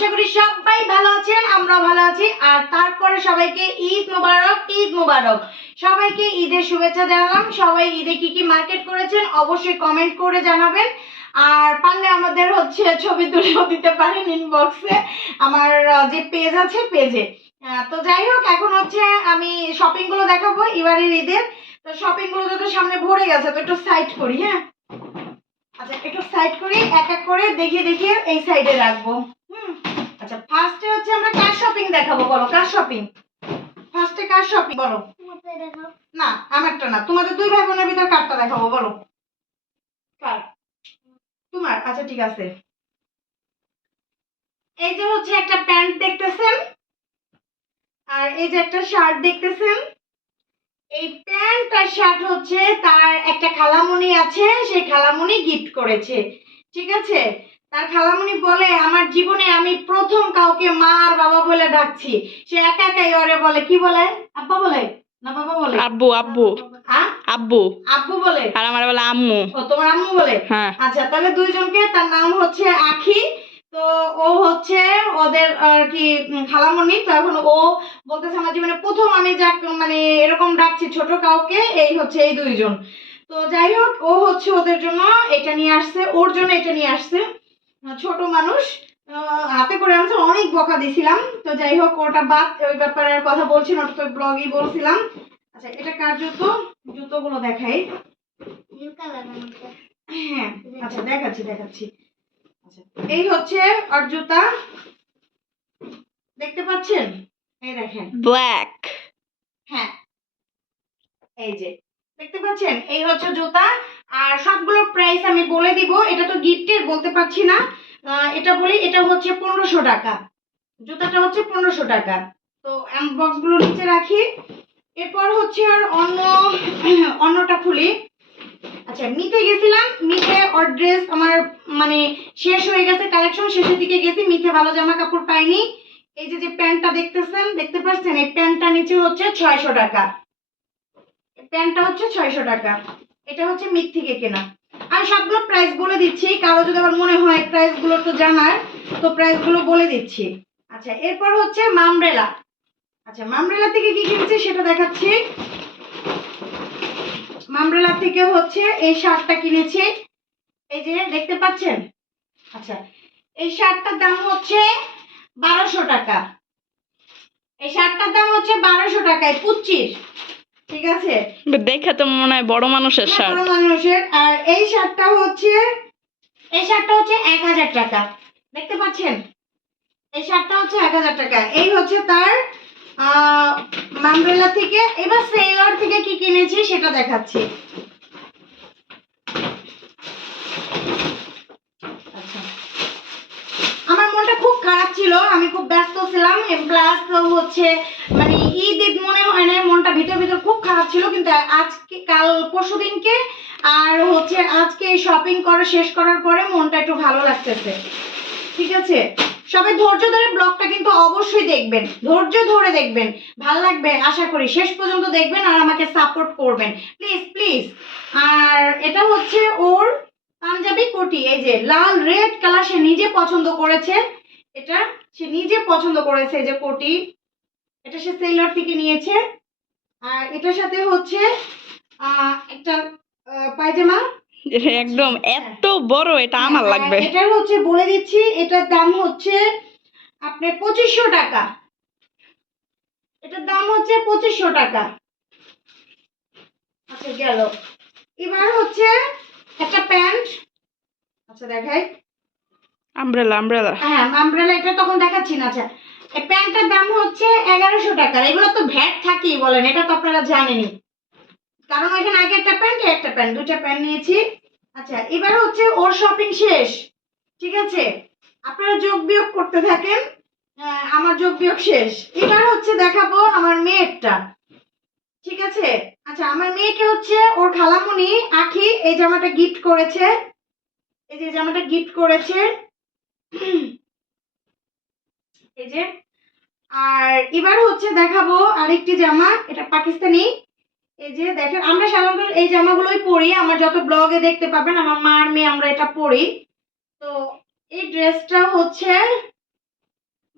আশা করি সবাই ভালো আছেন, আমরা ভালো আছি। আর তারপরে সবাইকে ঈদ মোবারক, ঈদ মোবারক। সবাইকে ঈদের শুভেচ্ছা জানালাম। সবাই ঈদে কি কি মার্কেট করেছেন অবশ্যই কমেন্ট করে জানাবেন। আর পারলে আমাদের ছবি তুলেও দিতে পারেন ইনবক্সে, আমার যে পেজ আছে পেজে। তো যাই হোক, এখন আমি শপিং গুলো দেখাবো এবারের ঈদের। তো শপিং গুলো তো সামনে ভরে গেছে, তো একটু সাইড করি। হ্যাঁ, আচ্ছা একটু সাইড করি, এক এক করে দেখিয়ে দেখিয়ে এই সাইডে রাখবো। আচ্ছা, ফার্স্টে আমরা কার শপিং দেখাবো, বলো কার শপিং? ফার্স্টে কার শপিং বলো? না, আমারটা না, তোমাদের দুই ভাই বোনের ভিতর কারটা দেখাবো বলো? কার? তোমার? আচ্ছা ঠিক আছে। এই যে একটা প্যান্ট দেখতেছেন, আর এই যে একটা শার্ট দেখতেছেন। এই প্যান্ট আর শার্ট তার একটা খালামণি আছে, সেই খালামণি গিফট করেছে। ঠিক আছে, তার খালামণি বলে আমার জীবনে আমি প্রথম কাউকে মা আর বাবা বলে ডাকছি। সে একা একাই ওরে বলে, কি বলে? আব্বা বলে না বাবা বলে? আব্বু আব্বু আব্বু আব্বু বলে, আর আমার বলে আম্মু। ও তোমার আম্মু বলে? হ্যাঁ। আচ্ছা, তাহলে দুইজনকে, তার নাম আখি। তো ও ওদের আর কি খালামণি। তো এখন ও বলতেছে আমার জীবনে প্রথম আমি যাক মানে এরকম ডাকছি ছোট কাউকে, এই এই দুইজন। তো যাই হোক, ও ওদের জন্য এটা নিয়ে আসছে, ওর জন্য এটা নিয়ে আসছে। ছোট মানুষ হাতে করে আনছে, অনেক বকা দিছিলাম। তো যাই হোক, ওটা বাদ, ওই ব্যাপারে আর কথা বলছি না, ওটা তো ব্লগই বলছিলাম। আচ্ছা, এটা কার জুতো? জুতোগুলো দেখাই। হ্যাঁ, আচ্ছা দেখাচ্ছি। আচ্ছা, এই আর জুতা দেখতে পাচ্ছেন, এই দেখেন ব্ল্যাক। হ্যাঁ, এই যে দেখতে পাচ্ছেন, এই জুতা। আর সবগুলো প্রাইস আমি বলে দিব, এটা তো গিফটের বলতে পারছি না, এটা বলি। এটা 1500 টাকা, জুতাটা 1500 টাকা। তো বক্স গুলো নিচে রাখি। এরপর আর অন্যটা খুলি। আচ্ছা, মিতে গেছিলাম, মিতে ওর ড্রেস আমার মানে শেষ হয়ে গেছে, কালেকশন শেষের দিকে গেছি, মিতে ভালো জামা কাপড় পাইনি। এই যে প্যান্টটা দেখতে পাচ্ছেন, এই প্যান্টটা নিচে 600 টাকা। প্যান্টটা 600 টাকা। এটা মিত থেকে কেনা। আমি সবগুলো প্রাইস বলে দিচ্ছি, কারো যদি আবার মনে হয় প্রাইস গুলো তো জানার, তো প্রাইস গুলো বলে দিচ্ছি। আচ্ছা, এরপর মামব্রেলা। আচ্ছা, মামব্রেলা থেকে কি কিনছি সেটা দেখাচ্ছি। মামব্রেলা থেকে এই শার্টটা কিনেছি, এই যে দেখতে পাচ্ছেন। আচ্ছা, এই শার্টটার দাম 1200 টাকা। এই শার্টটার দাম 1200 টাকায় 25। ঠিক আছে, দেখে তো মনে হয় বড় মানুষের শার্ট। বড় মানুষের। আর এই শার্টটা 1000 টাকা। দেখতে পাচ্ছেন, এই শার্টটা 1000 টাকা। এই তার মামব্রেলা থেকে। এবার সেলর থেকে কি কিনেছি সেটা দেখাচ্ছি। আচ্ছা, আমার মনটা খুব খারাপ ছিল, আমি খুব ব্যস্ত ছিলাম, প্লাস মানে ঈদ মনে হয় না, মনটা ভিতর খুব খারাপ ছিল। কিন্তু আজকে কাল পরশু দিনকে আর আজকে শপিং করা শেষ করার পরে মনটা একটু ভালো লাগতেছে। ঠিক আছে, সবাই ধৈর্য ধরে ব্লগটা কিন্তু অবশ্যই দেখবেন, ধৈর্য ধরে দেখবেন, ভালো লাগবে আশা করি। শেষ পর্যন্ত দেখবেন আর আমাকে সাপোর্ট করবেন প্লিজ প্লিজ। আর এটা ওর পাঞ্জাবি কোটি, এই যে লাল রেড কালার, সে নিজে পছন্দ করেছে। এটা সে নিজে পছন্দ করেছে, এই যে কোটি, এটা সে সেলর থেকে নিয়েছে। আর এটার সাথে একটা পায়জামা। একদম এত বড়, এটা আমার লাগবে। এটার বলে দিচ্ছি, এটার দাম আপনার 2500 টাকা। এটার দাম 2500 টাকা। আচ্ছা, গেল। এবার একটা প্যান্ট। আচ্ছা দেখাই, আমব্রেলা। হ্যাঁ আমব্রেলা, এটা তখন দেখাচ্ছি না। আচ্ছা, এই প্যান্টটার দাম 1100 টাকা। এগুলো তো ভ্যাট থাকেই বলেন, এটা তো আপনারা জানেনই, কারণ এখানে আগে একটা প্যান্ট, দুইটা প্যান্ট নিয়েছি। আচ্ছা, এবার ওর শপিং শেষ। ঠিক আছে, আপনারা যোগ বিয়োগ করতে থাকেন, আমার যোগ বিয়োগ শেষ। এবার দেখাবো আমার মেয়েরটা। ঠিক আছে, আচ্ছা, আমার মেয়েকে ওর খালামণি আখি এই জামাটা গিফট করেছে, এই যে জামাটা গিফট করেছে, এই যে। আর এবার দেখাবো আরেকটি জামা, এটা পাকিস্তানি। এই যে দেখেন, আমরা সাধারণত এই জামাগুলোই পরি, আমার যত ব্লগে দেখতে পাবেন আমার মা আর মেয়ে আমরা এটা পরি। তো এই ড্রেসটা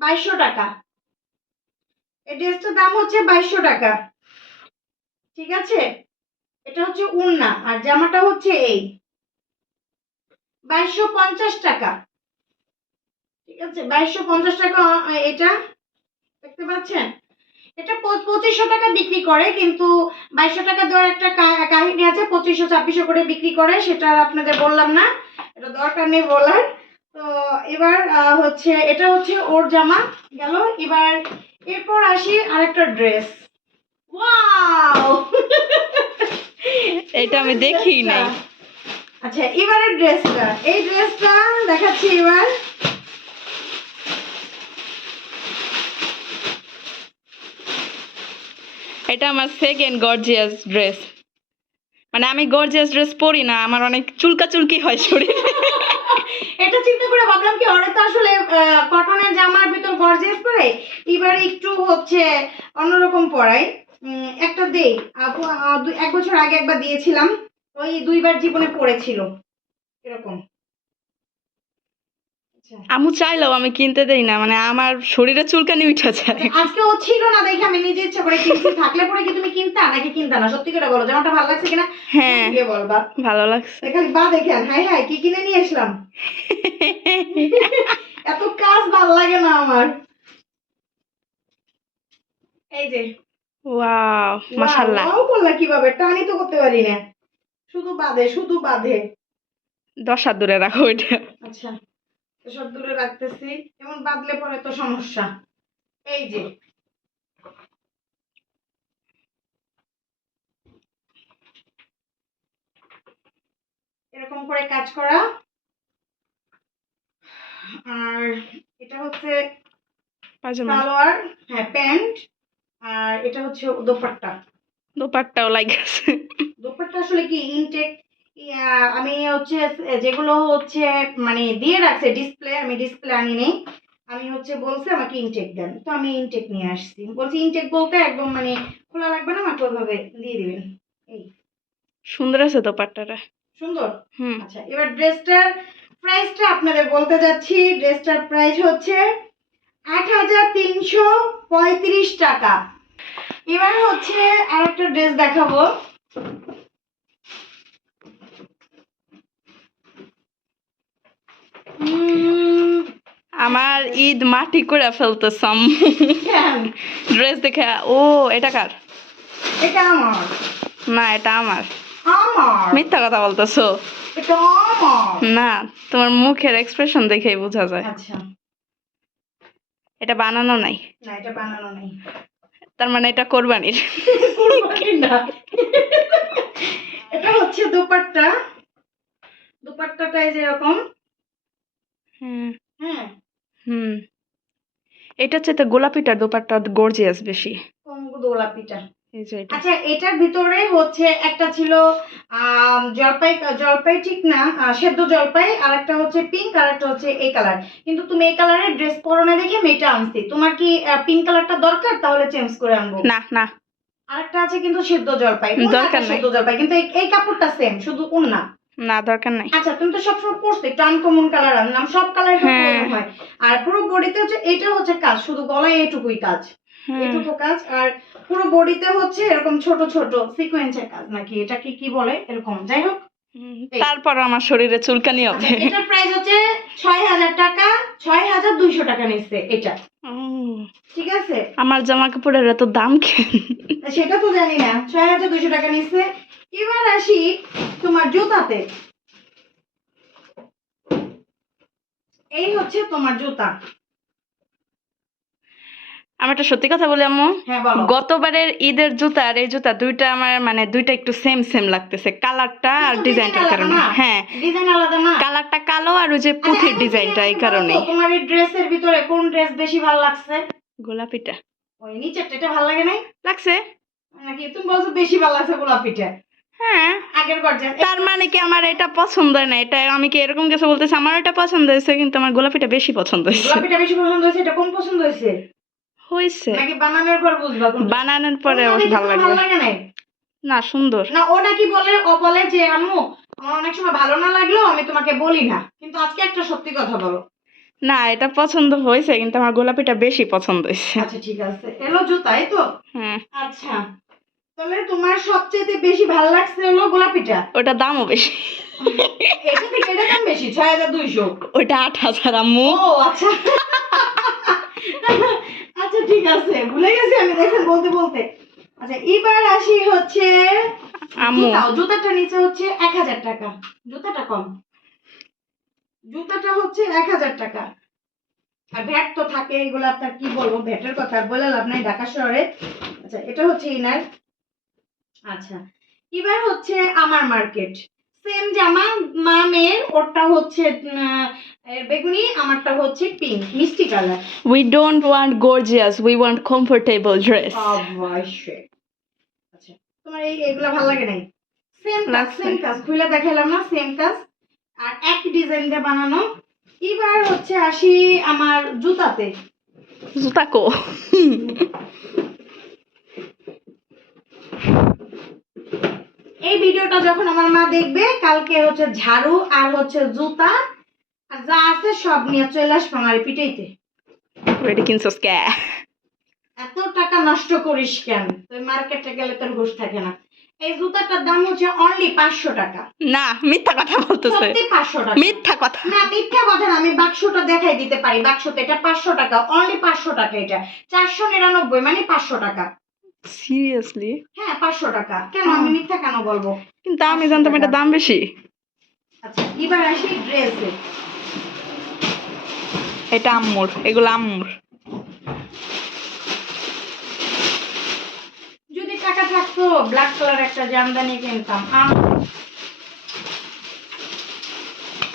2200 টাকা। এই ড্রেসটার দাম হচ্ছে 2200 টাকা। ঠিক আছে, এটা হচ্ছে ওড়না আর জামাটা হচ্ছে এই 2250 টাকা। ঠিক আছে, 2250 টাকা। এটা দেখতে পাচ্ছেন, এটা 2500 টাকা বিক্রি করে, কিন্তু 2200 টাকা দেওয়ার একটা কাহিনী আছে, 2500 2600 করে বিক্রি করে, সেটা আর আপনাদের বললাম না, এটা দরকার নেই বলার। তো এবার হচ্ছে এটা হচ্ছে ওর জামা গেল। এবার এরপর আসি আরেকটা ড্রেস। ওয়াও এটা আমি দেখি নাই। আচ্ছা, এবারের ড্রেসটা, এই ড্রেসটা দেখাচ্ছি এবার। এটা আমার সেকেন্ড গর্জিয়াস ড্রেস। মানে আমি গর্জিয়াস ড্রেস পরি না, আমার অনেক চুলকাচুলকি হয় শরীরে। এটা চিন্তা করে ভাবলাম কি, ওরা তো আসলে কটনের জামার ভিতর গর্জিয়াস পরে, এবারে একটু হচ্ছে অন্যরকম পরাই। একটা দেই, 1 বছর আগে একবার দিয়েছিলাম, ওই 2বার জীবনে পড়েছিল এরকম। আচ্ছা, আমু চাইলেও আমি কিনতে দেই না, মানে আমার শরীরে চুলকানি উঠে যায়। আজকে ও ছিল না দেখে আমি নিজে ইচ্ছা করে কিনছি। থাকলে পরে কি তুমি কিনতা নাকি কিনতা না? সত্যি করে বলো, জামাটা ভালো লাগছে কিনা? হ্যাঁ, গিয়ে বলবা। ভালো লাগছে। খালি বা দেখেন, হাই হাই কি কিনে নিয়ে আসলাম। এত কাজ ভাল লাগে না আমার। এই যে ওয়াও, মাশাআল্লাহ। ওয়াও করলা কিভাবে? টানি তো করতে পারি না, শুধু বাঁধে শুধু বাঁধে। 10 হাত দূরে রাখো এটা। আচ্ছা, এসব দূরে রাখতেছি, এমন বাঁধলে পরে তো সমস্যা। এই যে এরকম করে কাজ করা, আর এটা হচ্ছে পাজামা, সালোয়ার, হ্যাঁ প্যান্ট, আর এটা হচ্ছে দোপাট্টা। দোপাট্টাও লাগছে। দোপাট্টা আসলে কি ইনটেক, আমি হচ্ছে যেগুলো হচ্ছে মানে দিয়ে রাখছে ডিসপ্লে, আমি ডিসপ্লে আনি নেই। আমি হচ্ছে বলছে আমাকে ইনটেক দেন, তো আমি ইনটেক নিয়ে আসছি। বলছি ইনটেক বলতে একদম মানে খোলা লাগবে না, মাত্র ওইভাবে দিয়ে দিবেন। এই সুন্দর আছে দোপাট্টাটা। সুন্দর। হুম। আচ্ছা, এবার ড্রেসটার প্রাইসটা আপনাদের বলতে যাচ্ছি। ড্রেসটার প্রাইস হচ্ছে 8335 টাকা। এবার হচ্ছে আরেকটা ড্রেস দেখাবো। আমার ঈদ মাটি করে ফেলতেছাম ড্রেস দেখে। ও এটা কার? এটা আমার। না, এটা আমার। আমার মিথ্যা কথা বলতেছো। এটা আমার। না, তোমার মুখের এক্সপ্রেশন দেখেই বোঝা যায়। আচ্ছা, এটা বানানো নাই। না এটা বানানো নেই। তার মানে এটা কোরবানির। কুরবানির না। এটা হচ্ছে দোপাট্টা। দোপাট্টাটা এই যে এরকম। হ্যাঁ। হ্যাঁ, হুম। এটা হচ্ছে তো গোলাপিটার দোপাট্টা গর্জিয়াস বেশি। গোলাপিটা। এই যে এটা। আচ্ছা, এটার ভিতরে হচ্ছে একটা ছিল জলপাই, জলপাই ঠিক না, সেদ্ধ জলপাই, আর একটা হচ্ছে পিঙ্ক, আর একটা হচ্ছে এই কালার। কিন্তু তুমি এই কালারের ড্রেস পরো না দেখে আমি এটা আনছি। তোমার কি পিঙ্ক কালারটা দরকার? তাহলে চেঞ্জ করে আনবো। না না, আরেকটা আছে কিন্তু সেদ্ধ জলপাই, দরকার নাই। সেদ্ধ জলপাই, কিন্তু এই কাপড়টা সেম, শুধু ওন্না। না, দরকার নাই। আচ্ছা, তুমি তো সবসময় পরছো, একটু আনকমন কালার আনলাম, সব কালার তো হ্যাঁ। পরনো হয়। আর পুরো বডিতে হচ্ছে এটা হচ্ছে কাজ, শুধু গলায় এইটুকুই কাজ, এইটুকু কাজ। আর পুরো বডিতে হচ্ছে এরকম ছোট ছোট সিকোয়েন্সের কাজ, নাকি এটাকে কি বলে এরকম, যাই হোক। তারপর আমার শরীরে চুলকানি হবে। আচ্ছা, এটার প্রাইস হচ্ছে 6000 টাকা, 6200 টাকা নিচ্ছে এটা। ঠিক আছে, আমার জামা কাপড়ের এত দাম কেন? সেটা তো জানি না, 6200 টাকা নিচ্ছে। এবার আসি তোমার জুতাতে। এই হচ্ছে তোমার জুতা। আমি একটা সত্যি কথা বলি আম্মু, হ্যাঁ বলো। গতবারের ঈদের জুতা আর এই জুতা দুইটা আমার মানে দুইটা একটু সেম সেম লাগতেছে, কালারটা আর কিন্তু ডিজাইনটার ডিজাইন কারণে। আলাদা না? হ্যাঁ, ডিজাইন আলাদা না? কালারটা কালো আর ওই যে আচ্ছা, পুঁথির এখন ডিজাইনটা, এই তুমি কারণে। বলো তো, তোমার এই ড্রেসের ভিতরে কোন ড্রেস বেশি ভালো লাগছে? গোলাপিটা ওই নিচেরটা, এটা ভালো লাগে নাই লাগছে। নাকি? তুমি বলছো বেশি ভালো লাগছে গোলাপিটা। হ্যাঁ, আগের গর্জিয়াস। তার মানে কি আমার এটা পছন্দ হয় না? এটা আমি কি এরকম কিছু বলতেছি? আমার এটা পছন্দ হয়েছে, কিন্তু আমার গোলাপিটা বেশি পছন্দ হয়েছে। গোলাপিটা বেশি পছন্দ হয়েছে, এটা কোন পছন্দ হয়েছে? হয়েছে নাকি বানানোর পর বুঝবা কোনটা? বানানোর পরে কোনটা দেখে ভালো তোমার লাগবে লাগে নাই? না, সুন্দর। না, ও নাকি বলে, ও বলে যে আম্মু আমার অনেক সময় ভালো না লাগলেও আমি তোমাকে বলি না, কিন্তু আজকে একটা সত্যি কথা বলো। না, এটা পছন্দ হয়েছে কিন্তু আমার গোলাপিটা বেশি পছন্দ হয়েছে। আচ্ছা ঠিক আছে, এলো জুতা, এই তো। হ্যাঁ, আচ্ছা, তাহলে তোমার সবচেয়ে বেশি ভালো লাগছে হলো গোলাপিটা। ওটা দামও বেশি। এটা থেকে এটা দাম বেশি, 6200। ওইটা 8,000 আম্মু। ও আচ্ছা। আচ্ছা ঠিক আছে, ভুলে গেছি আমি, দেখেন বলতে বলতে। আচ্ছা এবার আসি হচ্ছে আম্মু জুতাটা নিচে হচ্ছে 1000 টাকা। জুতাটা কম, জুতাটা হচ্ছে 1000 টাকা। আর ভ্যাট তো থাকে, এগুলো আপনার কি বলবো, ভ্যাটের কথা আর বলে লাভ নাই ঢাকা শহরে। আচ্ছা এটা হচ্ছে ইনার। আচ্ছা এবার হচ্ছে আমার মার্কেট, সেম জামা, মা মেয়ের, ওরটা হচ্ছে বেগুনি, আমারটা হচ্ছে পিঙ্ক মিষ্টি colour. we don't want gorgeous, we want comfortable dress. অবশ্যই। আচ্ছা তোমার এগুলা ভালো লাগে নাই? সেম কাজ, লাগছে। সেম কাজ খুলে দেখাইলাম না, সেম কাজ আর এক ডিজাইন দিয়ে বানানো। এবার হচ্ছে আসি আমার জুতাতে। জুতা কো? এই ভিডিওটা যখন আমার মা দেখবে, কালকে হচ্ছে ঝাড়ু আর হচ্ছে জুতা আর যা আছে সব নিয়ে চলে আসবো আমার পিটাইতে। রেডি কিনছস কে? এত টাকা নষ্ট করিস কেন? তুই মার্কেটে গেলে তোর হুঁশ থাকে না। এই জুতাটার দাম হচ্ছে অনলি 500 টাকা। না, মিথ্যা কথা বলতেছে। সত্যি 500 টাকা। মিথ্যা কথা। না মিথ্যা কথা না, আমি বাক্সটা দেখাই দিতে পারি। বাক্সতে এটা 500 টাকা, অনলি 500 টাকা। এটা 499 মানে 500 টাকা। সিরিয়াসলি? হ্যাঁ 500 টাকা। কেন আমি মিথ্যা কেন বলবো? কিন্তু আমি জানতাম এটা দাম বেশি। আচ্ছা এবার আসি ড্রেসে। এটা আম্মুর, এগুলো আম্মুর। যদি টাকা থাকতো ব্ল্যাক কালার একটা জামদানি কিনতাম।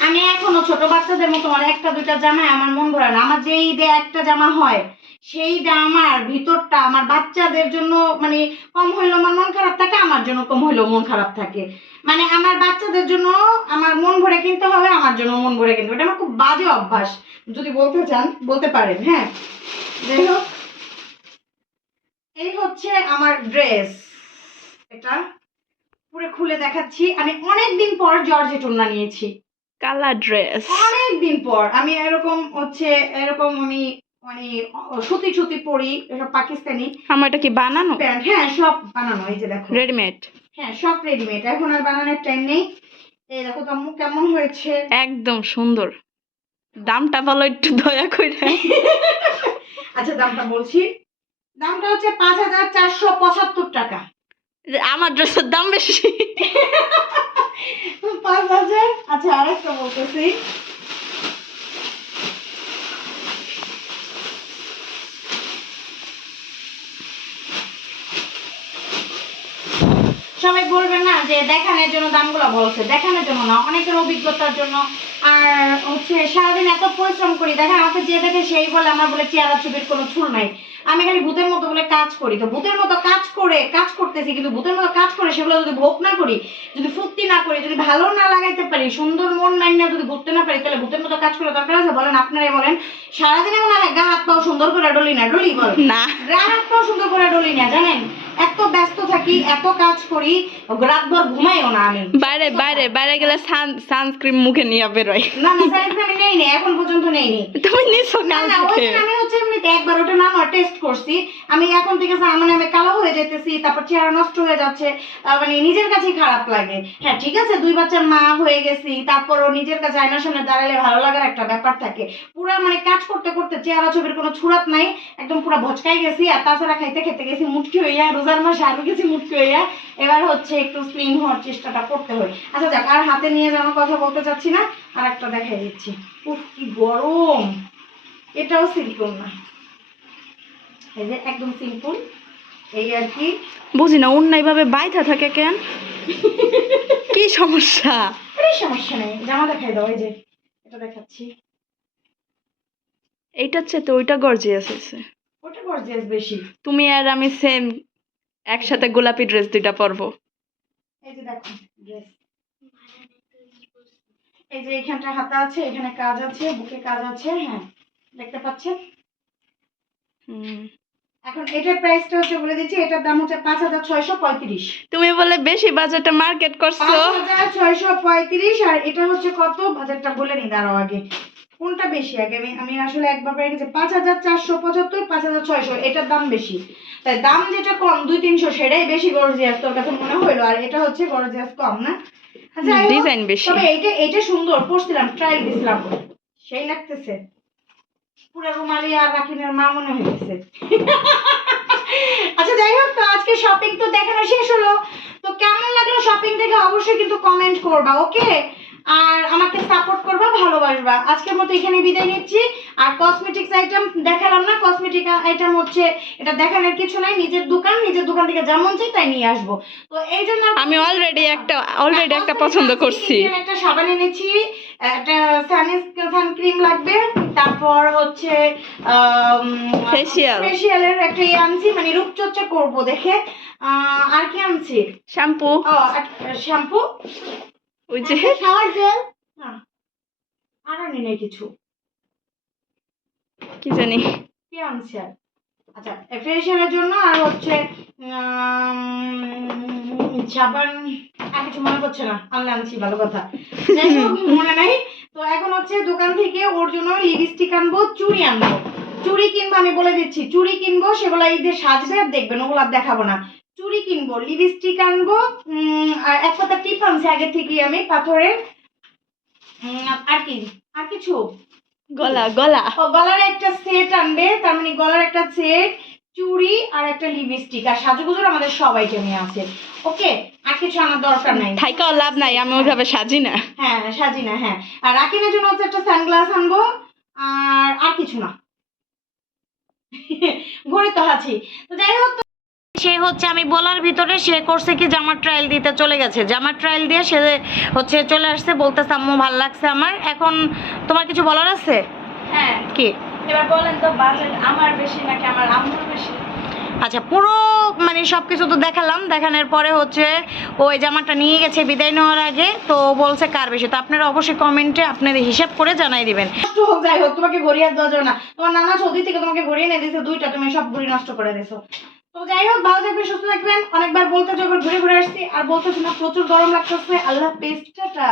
আমি এখনো ছোট বাচ্চাদের মতো মানে একটা দুইটা জামায় আমার মন ভরে না। আমার যেই ঈদে একটা জামা হয়, সেই জামার ভিতরটা আমার বাচ্চাদের জন্য মানে কম হইলেও আমার মন খারাপ থাকে, আমার জন্য কম হইলেও মন খারাপ থাকে। মানে আমার বাচ্চাদের জন্য আমার মন ভরে কিনতে হবে, আমার জন্য মন ভরে কিনতে হবে। এটা আমার খুব বাজে অভ্যাস, যদি বলতে চান বলতে পারেন। হ্যাঁ যাই হোক, এই হচ্ছে আমার ড্রেস। এটা পুরো খুলে দেখাচ্ছি। আমি অনেকদিন পর জর্জেট ওড়না নিয়েছি, কালার ড্রেস। অনেকদিন পর। আমি এরকম হচ্ছে এরকম আমি মানে সুতি সুতি পরি, এসব পাকিস্তানি আমার এটা কি বানানো? প্যান্ট। হ্যাঁ সব বানানো, এই যে দেখো রেডিমেড? হ্যাঁ সব রেডিমেড, এখন আর বানানোর টাইম নেই। এই দেখো তো আম্মু কেমন হয়েছে। একদম সুন্দর। দামটা বলো একটু দয়া করে। আচ্ছা দামটা বলছি, দামটা হচ্ছে 5475 টাকা। আমার ড্রেসের দাম বেশি। 5000। আচ্ছা আরেকটা বলতেছি, সবাই বলবেন না যে দেখানোর জন্য দামগুলো বলছে, দেখানোর জন্য না, অনেকের অভিজ্ঞতার জন্য। আর হচ্ছে সারাদিন এত পরিশ্রম করি, দেখেন আমাকে যে দেখে সেই বলে আমার বলে চেহারা ছবির কোনো চুল নাই। আমি খালি ভূতের মতো বলে কাজ করি, তো ভূতের মতো কাজ করে কাজ করতেছি, কিন্তু ভূতের মতো কাজ করে সেগুলো যদি ভোগ না করি, যদি ফুর্তি না করি, যদি ভালো না লাগাইতে পারি, সুন্দর মন নাই না যদি ঘুরতে না পারি, তাহলে ভূতের মতো কাজ করে দরকার আছে? বলেন, আপনারাই বলেন। সারাদিনে মনে হয় গা হাত পাও সুন্দর করে ডলি না, ডলি বল না, গা হাত পাও সুন্দর করে ডলি না, জানেন? এত ব্যস্ত থাকি, এত কাজ করি, রাতভর ঘুমাইও না আমি। বাইরে বাইরে বাইরে গেলে সানস্ক্রিন মুখে নিয়ে বেরোয়। না না সানস্ক্রিন আমি নেই নি, এখন পর্যন্ত নেই নি। তুমি নিছো না না ওই দিন আমি হচ্ছে এমনিতে একবার ওটা না টেস্ট করছি। আমি এখন থেকে মানে আমি কালো হয়ে যেতেছি, তারপর চেহারা নষ্ট হয়ে যাচ্ছে, মানে নিজের কাছেই খারাপ লাগে। হ্যাঁ ঠিক আছে, 2 বাচ্চার মা হয়ে গেছি, তারপরও নিজের কাছে আয়নার সামনে দাঁড়ালে ভালো লাগার একটা ব্যাপার থাকে। পুরা মানে কাজ করতে করতে চেহারা ছবির কোনো ছুরাত নাই, একদম পুরো ভচকাই গেছি। আর তাছাড়া খাইতে খেতে গেছি মুটকি হইয়া, রোজার মাসে আরো গেছি মুটকি হইয়া। এবার হচ্ছে একটু স্লিম হওয়ার চেষ্টাটা করতে হয়। আচ্ছা যাক, আর হাতে নিয়ে যাওয়ার কথা বলতে চাচ্ছি না, আর একটা দেখাই দিচ্ছি। উফ কি গরম। এটাও সিম্পল না, এই যে একদম সিম্পল, এই আর কি। বুঝি না অন্য এইভাবে বাইথা থাকে কেন? কি সমস্যা? আরে সমস্যা নেই, জামা দেখাই দাও, এই যে এটা দেখাচ্ছি। এইটার চেয়ে তো ওইটা গর্জিয়াস আছে। ওটা গর্জিয়াস বেশি। তুমি আর আমি সেম একসাথে গোলাপি ড্রেস দুইটা পরবো। এই যে দেখো ড্রেস, এই যে এখানটা হাতা আছে, এখানে কাজ আছে, বুকে কাজ আছে। হ্যাঁ দেখতে পাচ্ছেন। এখন এটার প্রাইসটা হচ্ছে বলে দিচ্ছি, এটার দাম হচ্ছে 5635। তুমি বলে বেশি বাজেটে মার্কেট করছো। 5635। আর এটা হচ্ছে কত বাজারটা বলে নি, দাঁড়াও আগে। কোনটা বেশি আগে আমি আসলে একবার পেয়ে গেছি 5,475, 5,600, এটার দাম বেশি। তাই দাম যেটা কম 200-300 সেটাই বেশি গর্জিয়াস তোর কাছে মনে হইলো, আর এটা হচ্ছে গর্জিয়াস কম না? আচ্ছা, ডিজাইন বেশি। তবে এইটা সুন্দর, পরছিলাম, ট্রায়াল দিছিলাম, সেই লাগতেছে। পুরো রুমালি আর রাকিনের মা মনে হয়েছে। আচ্ছা যাই হোক, তো আজকে শপিং তো দেখানো শেষ হলো। তো কেমন লাগলো শপিং দেখে অবশ্যই কিন্তু কমেন্ট করবা, ওকে? আর আমাকে সাপোর্ট করবা, ভালোবাসবা। আজকের মতো এখানে বিদায় নিচ্ছি। আর কসমেটিক্স আইটেম দেখালাম না, কসমেটিক আইটেম হচ্ছে এটা দেখানোর কিছু নাই, নিজের দোকান থেকে যেমন চাই তাই নিয়ে আসবো। তো এই জন্য আমি অলরেডি একটা পছন্দ করছি। একটা সাবান এনেছি, একটা সানক্রিম লাগবে, তারপর হচ্ছে ফেসিয়ালের একটা আনছি, মানে রূপচর্চা করবো দেখে। আর কি আনছি? শ্যাম্পু। শ্যাম্পু, ওই যে শাওয়ার জেল, আর আনি নাই কিছু, কি জানি কি আনছি আর। আচ্ছা, ফেসিয়ালের জন্য আর হচ্ছে সাবান, আর কিছু মনে করছে না, আনলে আনছি, ভালো কথা, যাই হোক মনে নাই। তো এখন হচ্ছে দোকান থেকে ওর জন্য লিপস্টিক আনবো, চুড়ি আনবো। চুড়ি কিনবো, আমি বলে দিচ্ছি, চুড়ি কিনবো, সেগুলো ঈদের সাজবে, আর দেখবেন ওগুলো আর দেখাবো না। চুড়ি কিনবো, লিপস্টিক আনবো, আর এক পাতা টিপ আনছি আগে থেকে আমি পাথরের। আর কি, আর কিছু, গলার একটা সেট আনবে, তার মানে গলার একটা সেট, চুড়ি আর একটা লিপস্টিক, আর সাজুগুজুর আমাদের সব আইটেমই আছে, ওকে? আর কিছু আনার দরকার নাই, থাইকাও লাভ নাই, আমি ওইভাবে সাজি না। হ্যাঁ সাজি না, হ্যাঁ। আর রাকিনের জন্য হচ্ছে একটা সানগ্লাস আনবো, আর কিছু না। ঘরে তো আছি। তো যাই হোক, সে হচ্ছে আমি বলার ভিতরে সে করছে কি জামার ট্রায়াল দিতে চলে গেছে, জামার ট্রায়াল দিয়ে সে হচ্ছে চলে আসছে, বলতেছে আম্মু ভালো লাগছে আমার। এখন তোমার কিছু বলার আছে? হ্যাঁ, কি এবার বলেন তো, বাজেট আমার বেশি নাকি আমার আম্মুর বেশি? আচ্ছা, পুরো মানে সবকিছু তো দেখালাম, দেখানোর পরে হচ্ছে ওই জামাটা নিয়ে গেছে বিদায় নেওয়ার আগে, তো বলছে কার বেশি। তো আপনারা অবশ্যই কমেন্টে আপনাদের হিসাব করে জানাই দিবেন। নষ্ট হোক যাই হোক, তোমাকে ঘড়িয়ে দেওয়া যাবে না, তোমার নানা সৌদি থেকে তোমাকে ঘড়িয়ে এনে দিয়েছে 2টা, তুমি সব ঘড়ি নষ্ট করে দিয়েছো। তো যাই হোক, ভালো থাকবেন, সুস্থ থাকবেন। অনেকবার বলতে যখন ঘুরে ঘুরে আসছি, আর বলতেছি না, প্রচুর গরম লাগতেছে। আল্লাহ হাফেজ, টাটা।